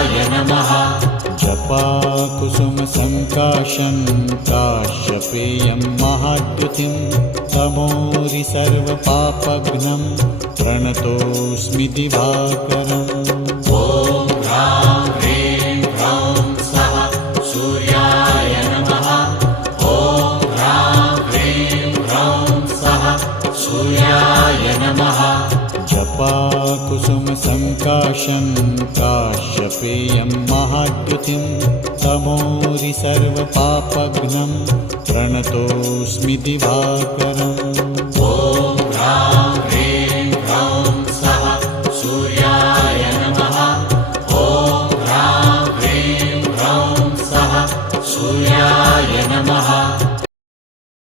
शिवाय नमः। जपाकुसुमसङ्काशं काश्यपेयं महाद्युतिं तमोरि सर्वपापघ्नं प्रणतोऽस्मि दिवाकरम्। ॐ ह्रां ह्रीं सूर्याय नमः। ॐ सूर्याय नमः। जपाकुसुमसङ्काशं काश्यपेयं महाद्युतिं तमोरि सर्वपापघ्नं प्रणतोऽस्मि दिवाकरम्। ह्रां ह्रीं ह्रौं सः सूर्याय नमः। सूर्याय नमः।